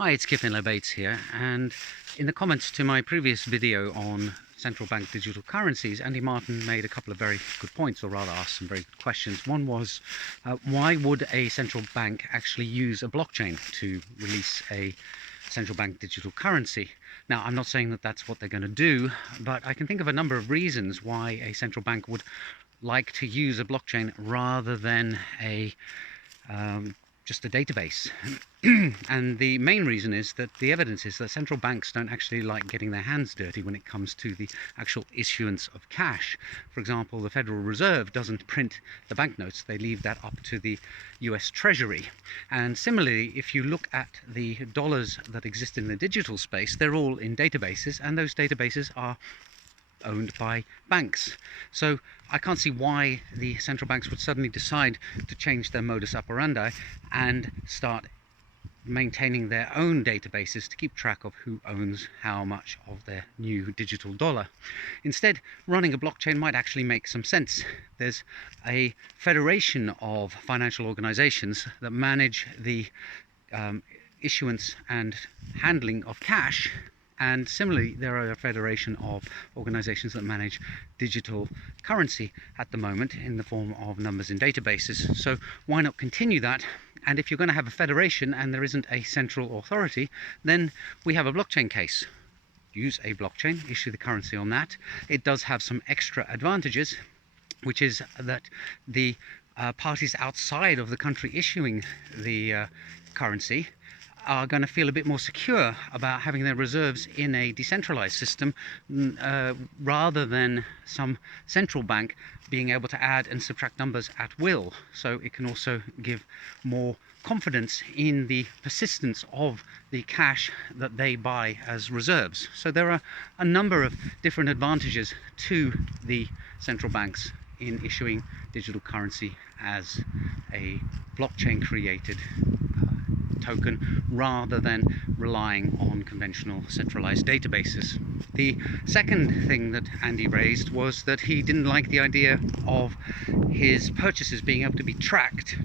Hi, it's Kip Bates here, and in the comments to my previous video on central bank digital currencies, Andy Martin made a couple of very good points, or rather asked some very good questions. One was, why would a central bank actually use a blockchain to release a central bank digital currency? Now, I'm not saying that that's what they're going to do, but I can think of a number of reasons why a central bank would like to use a blockchain rather than just a database. And the main reason is that the evidence is that central banks don't actually like getting their hands dirty when it comes to the actual issuance of cash. For example, the Federal Reserve doesn't print the banknotes, they leave that up to the US Treasury. And similarly, if you look at the dollars that exist in the digital space, they're all in databases, and those databases are owned by banks. So I can't see why the central banks would suddenly decide to change their modus operandi and start maintaining their own databases to keep track of who owns how much of their new digital dollar. Instead, running a blockchain might actually make some sense. There's a federation of financial organizations that manage the issuance and handling of cash. And similarly, there are a federation of organizations that manage digital currency at the moment in the form of numbers in databases. So why not continue that? And if you're going to have a federation and there isn't a central authority, then we have a blockchain case. Use a blockchain, issue the currency on that. It does have some extra advantages, which is that the parties outside of the country issuing the currency are going to feel a bit more secure about having their reserves in a decentralized system rather than some central bank being able to add and subtract numbers at will. So it can also give more confidence in the persistence of the cash that they buy as reserves. So there are a number of different advantages to the central banks in issuing digital currency as a blockchain created token rather than relying on conventional centralized databases. The second thing that Andy raised was that he didn't like the idea of his purchases being able to be tracked,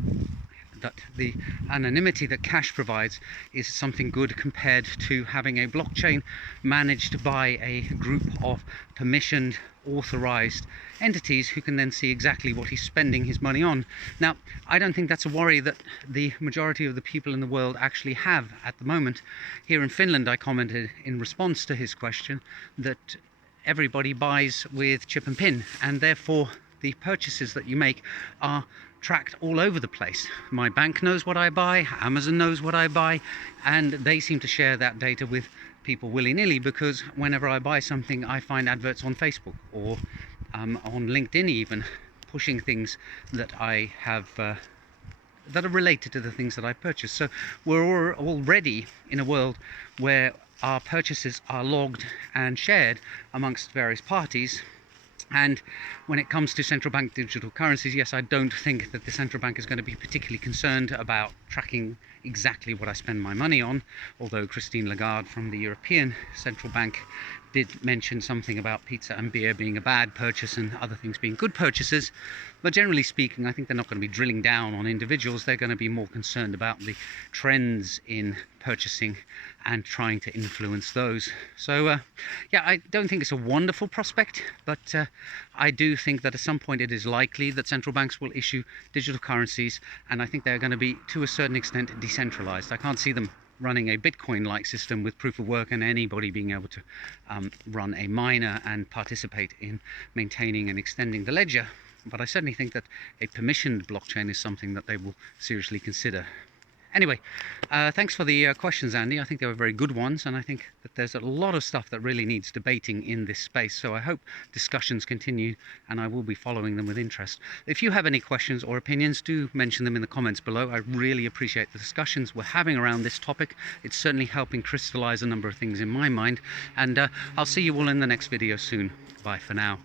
that the anonymity that cash provides is something good compared to having a blockchain managed by a group of permissioned, authorized entities who can then see exactly what he's spending his money on. Now, I don't think that's a worry that the majority of the people in the world actually have at the moment. Here in Finland, I commented in response to his question that everybody buys with chip and pin, and therefore the purchases that you make are tracked all over the place. My bank knows what I buy, Amazon knows what I buy, and they seem to share that data with people willy-nilly, because whenever I buy something I find adverts on Facebook or on LinkedIn even pushing things that I have that are related to the things that I purchase. So we're already in a world where our purchases are logged and shared amongst various parties. And when it comes to central bank digital currencies, yes, I don't think that the central bank is going to be particularly concerned about tracking exactly what I spend my money on, although Christine Lagarde from the European Central Bank did mention something about pizza and beer being a bad purchase and other things being good purchases. But generally speaking, I think they're not going to be drilling down on individuals. They're going to be more concerned about the trends in purchasing and trying to influence those. So yeah, I don't think it's a wonderful prospect, but I do think that at some point it is likely that central banks will issue digital currencies, and I think they're going to be, to a certain extent, decentralized. I can't see them running a Bitcoin-like system with proof of work and anybody being able to run a miner and participate in maintaining and extending the ledger. But I certainly think that a permissioned blockchain is something that they will seriously consider. Anyway, thanks for the questions, Andy. I think they were very good ones, and I think that there's a lot of stuff that really needs debating in this space. So I hope discussions continue, and I will be following them with interest. If you have any questions or opinions, do mention them in the comments below. I really appreciate the discussions we're having around this topic. It's certainly helping crystallize a number of things in my mind, and I'll see you all in the next video soon. Bye for now.